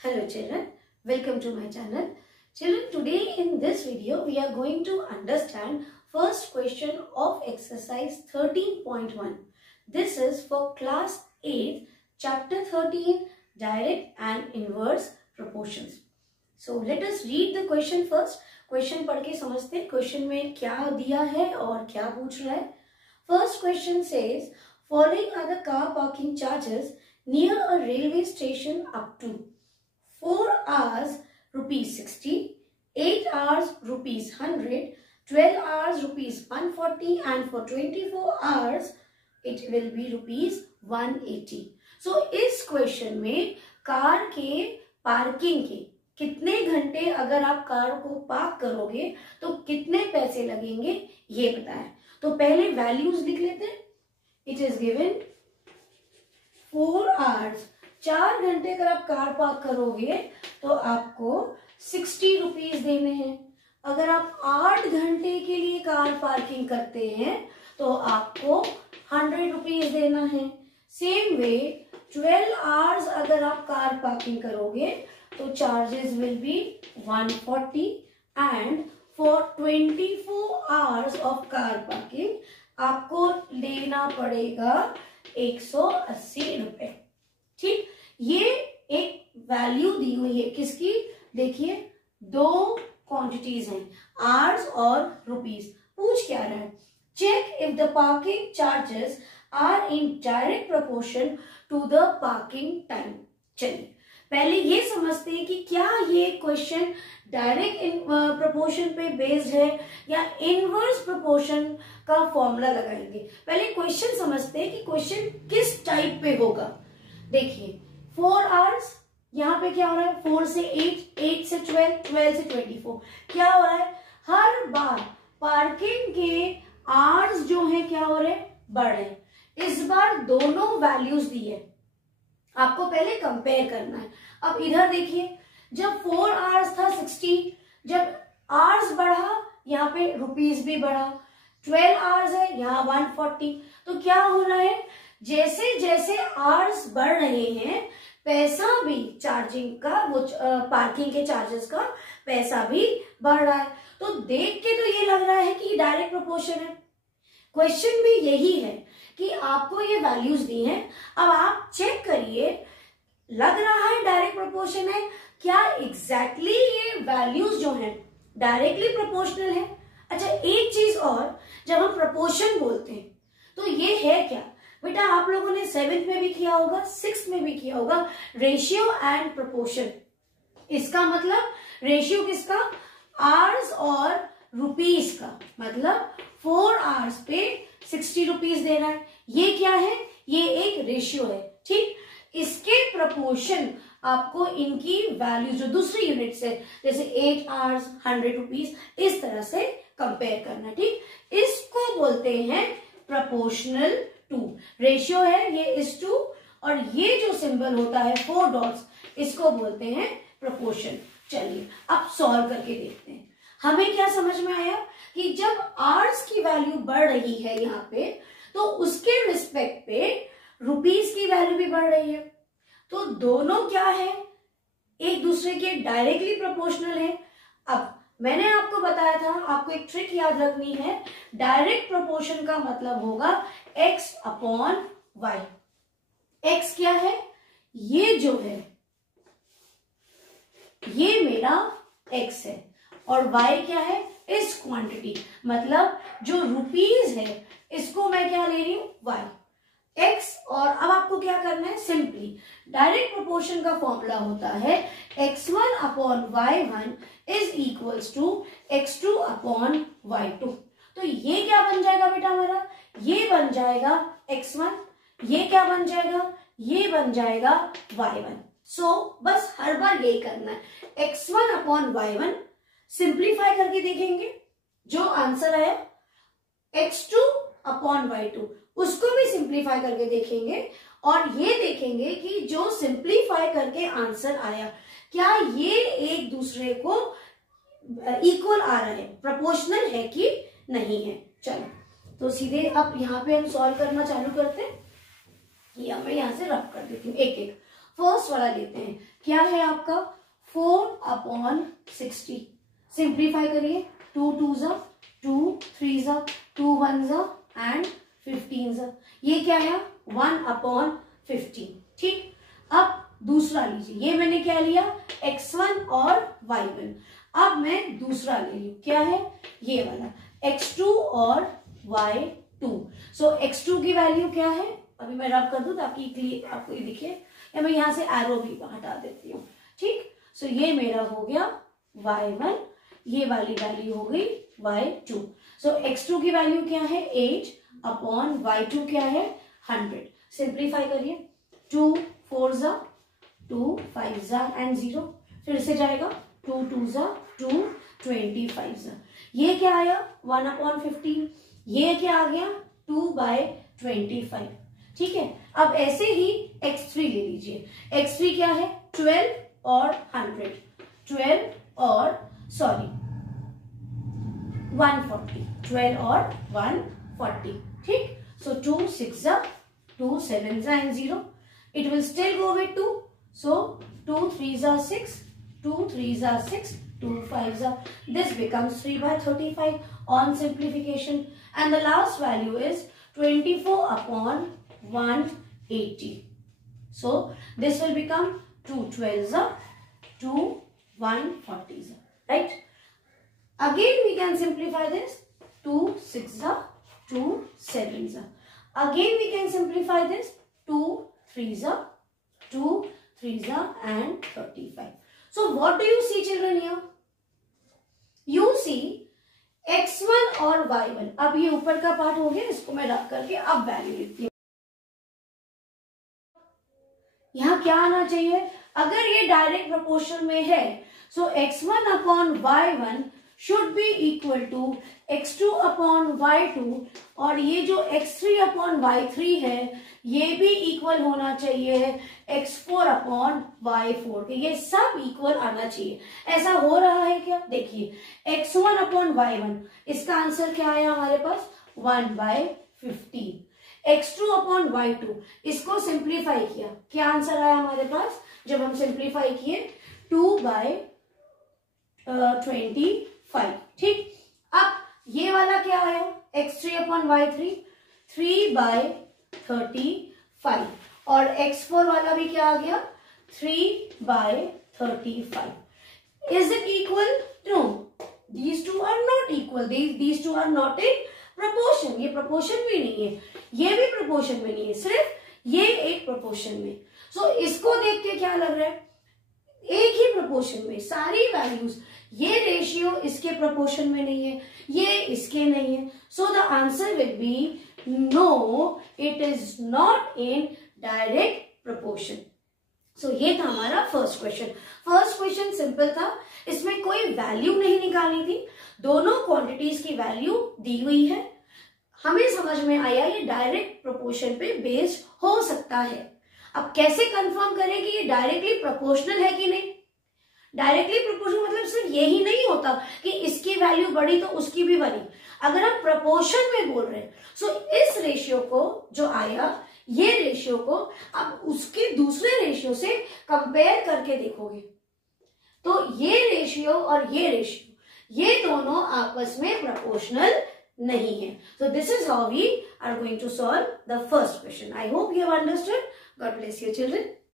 Hello children, welcome to my channel. Children, today in this video we are going to understand first question of exercise 13.1. This is for class 8, chapter 13, direct and inverse proportions. So let us read the question first. Question पढ़ के समझते हैं question में क्या दिया है और क्या पूछ रहा है. First question says, following are the car parking charges near a railway station up to 4 hours rupees 60, 8 hours rupees 100, 12 hours rupees 140 and for 24 hours it will be rupees 180. So इस क्वेश्चन में कार के parking के कितने घंटे अगर आप car को park करोगे तो कितने पैसे लगेंगे ये पता है. तो पहले वैल्यूज लिख लेते हैं. इट इज गिवन 4 आवर्स, 4 घंटे अगर आप कार पार्क करोगे तो आपको 60 रुपीज देने हैं. अगर आप 8 घंटे के लिए कार पार्किंग करते हैं तो आपको 100 रुपीज देना है. सेम वे 12 आवर्स अगर आप कार पार्किंग करोगे तो charges will be 140 and for 24 hours of car parking आपको लेना पड़ेगा 180 रुपए. ठीक, ये एक वैल्यू दी हुई है किसकी. देखिए दो क्वांटिटीज हैं, आवर्स और रुपीज. पूछ क्या रहा है, check if the parking charges are in direct proportion to the parking time. चलिए पहले ये समझते हैं कि क्या ये क्वेश्चन डायरेक्ट प्रोपोर्शन पे बेस्ड है या इनवर्स प्रोपोर्शन का फॉर्मूला लगाएंगे. पहले क्वेश्चन समझते हैं कि क्वेश्चन किस टाइप पे होगा. देखिए 4 आवर्स, यहाँ पे क्या हो रहा है 4 से 8, 8 से 12, 12 से 24. क्या हो रहा है, हर बार पार्किंग के आवर्स जो है क्या हो रहे हैं, बढ़ रहे हैं. इस बार दोनों वैल्यूज दी है, आपको पहले कंपेयर करना है. अब इधर देखिए, जब 4 आवर्स था 60, जब आवर्स बढ़ा यहाँ पे रुपीज भी बढ़ा. 12 आवर्स है यहाँ 140. तो क्या हो रहा है, जैसे जैसे आवर्स बढ़ रहे हैं पैसा भी चार्जिंग का वो पार्किंग के चार्जेस का पैसा भी बढ़ रहा है. तो देख के तो ये लग रहा है कि डायरेक्ट प्रोपोर्शन है. क्वेश्चन भी यही है कि आपको ये वैल्यूज दी हैं. अब आप चेक करिए, लग रहा है डायरेक्ट प्रोपोर्शन है, क्या एग्जैक्टली ये वैल्यूज जो हैं डायरेक्टली प्रोपोर्शनल है. अच्छा एक चीज और, जब हम प्रोपोर्शन बोलते हैं तो ये है क्या बेटा, आप लोगों ने 7th में भी किया होगा, 6th में भी किया होगा, रेशियो एंड प्रोपोर्शन. इसका मतलब रेशियो किसका, आवर्स और रुपीज का. मतलब 4 आवर्स पे 60 रुपीज दे रहा है. ये क्या है, ये एक रेशियो है. ठीक, इसके प्रोपोर्शन आपको इनकी वैल्यू जो दूसरी यूनिट्स है जैसे 8 आवर्स 100 रुपीज इस तरह से कंपेयर करना. ठीक, इसको बोलते हैं प्रोपोर्शनल टू. रेशियो है ये इस टू, और ये जो सिंबल होता है 4 डॉट्स इसको बोलते हैं प्रोपोर्शन. चलिए अब सॉल्व करके देखते हैं. हमें क्या समझ में आया कि जब आवर्स की वैल्यू बढ़ रही है यहाँ पे तो उसके रिस्पेक्ट पे रुपीज की वैल्यू भी बढ़ रही है. तो दोनों क्या है, एक दूसरे के डायरेक्टली प्रोपोर्शनल है. अब मैंने आपको बताया था, आपको एक ट्रिक याद रखनी है. डायरेक्ट प्रोपोर्शन का मतलब होगा x अपॉन y. x क्या है, ये जो है ये मेरा x है और y क्या है, इस क्वांटिटी मतलब जो रुपीज है इसको मैं क्या ले रही हूं, y. x और अब आपको क्या करना है, सिंपली डायरेक्ट प्रोपोर्शन का फॉर्मूला होता है x1 upon y1 is equals to x2 upon y2. तो ये क्या बन जाएगा बेटा हमारा, ये बन जाएगा x1, ये क्या बन जाएगा, ये बन जाएगा y1. सो बस हर बार यही करना है, x1 अपॉन y1 सिंप्लीफाई करके देखेंगे, जो आंसर आया x2 अपॉन y2 उसको भी सिंप्लीफाई करके देखेंगे और ये देखेंगे कि जो सिंप्लीफाई करके आंसर आया क्या ये एक दूसरे को इक्वल आ रहा है, प्रोपोर्शनल है कि नहीं है. चलो तो सीधे अब यहाँ पे हम सॉल्व करना चालू करते हैं. या मैं यहाँ से रफ कर देती हूँ एक एक. फर्स्ट वाला लेते हैं, क्या है आपका 4/60। सिंप्लीफाई करिए, 2 2 जा 2, 3 जा 2 1 जा एंड 15 जा, ये क्या है 1/15। ठीक, अब दूसरा लीजिए, ये मैंने क्या लिया x1 और y1। अब मैं दूसरा ले लूं, क्या है ये वाला x2 और y2। सो x2 की वैल्यू क्या है, अभी मैं रब कर दूं ताकि आपको ये दिखे, या मैं यहां से एरो भी हटा देती हूँ। ठीक, सो ये मेरा हो गया y1, ये वाली वैल्यू हो गई y2। सो x2 की वैल्यू क्या है 8/y2 क्या है 100। सिंप्लीफाई करिए, 2 4 जा 2 5 जा एंड 0, फिर से जाएगा 2 2 जा 2 25 जा, ये क्या आया 1/15, ये क्या आ गया 2/25। ठीक है, अब ऐसे ही x3 ले लीजिए, x3 क्या है 12 और 100, 12 और 140, 12 और 140। ठीक, सो 2 6 जा 2 7 जा and 0, it will still go with 2, so 2 3s are 6, 2 3s are 6, 2 5s are, this becomes 3/35 on simplification, and the last value is 24/180. So this will become 2 12s are 2 140s are, right? Again we can simplify this, 2 6s are 2 7s are, again we can simplify this, 2 3s are 2 3s are and 35. So what do you see children here? You see x1 और y1। अब ये ऊपर का part हो गया, इसको मैं रख करके अब वैल्यू लिखती हूँ। यहाँ क्या आना चाहिए, अगर ये डायरेक्ट प्रोपोर्शन में है so x1/y1 should be equal to x2/y2, और ये जो x3/y3 है ये भी इक्वल होना चाहिए x4/y4 के, ये सब इक्वल आना चाहिए। ऐसा हो रहा है क्या, देखिए x1/y1 इसका आंसर क्या आया हमारे पास 1/15, x2/y2 इसको सिंप्लीफाई किया, क्या आंसर आया हमारे पास जब हम सिंप्लीफाई किए 2/25। ठीक, अब ये वाला क्या आया x3/y3 3/35, और x4 वाला भी क्या आ गया 3/35। Is it equal? No, these two are not equal. These two are not in proportion. ये proportion भी नहीं है, ये भी proportion में नहीं है, सिर्फ ये एक proportion में। So इसको देख के क्या लग रहा है, एक ही proportion में सारी values, ये रेशियो इसके प्रोपोर्शन में नहीं है, ये इसके नहीं है, so the answer will be no, it is not in direct proportion. So ये था हमारा first question. First question simple था, इसमें कोई वैल्यू नहीं निकालनी थी, दोनों क्वांटिटीज की वैल्यू दी हुई है, हमें समझ में आया ये डायरेक्ट प्रोपोर्शन पे बेस्ड हो सकता है। अब कैसे कंफर्म करें कि ये डायरेक्टली प्रोपोर्शनल है कि नहीं। डायरेक्टली प्रोपोर्शनल मतलब सिर्फ यही नहीं होता कि इसकी वैल्यू बढ़ी तो उसकी भी बढ़ी, अगर हम प्रोपोर्शन में बोल रहे हैं सो इस रेशियो को जो आया, ये रेशियो को अब उसके दूसरे रेशियो से कंपेयर करके देखोगे तो ये रेशियो और ये रेशियो ये दोनों आपस में प्रोपोर्शनल नहीं है। So this is how we are going to solve the first question. I hope you have understood. God bless you children.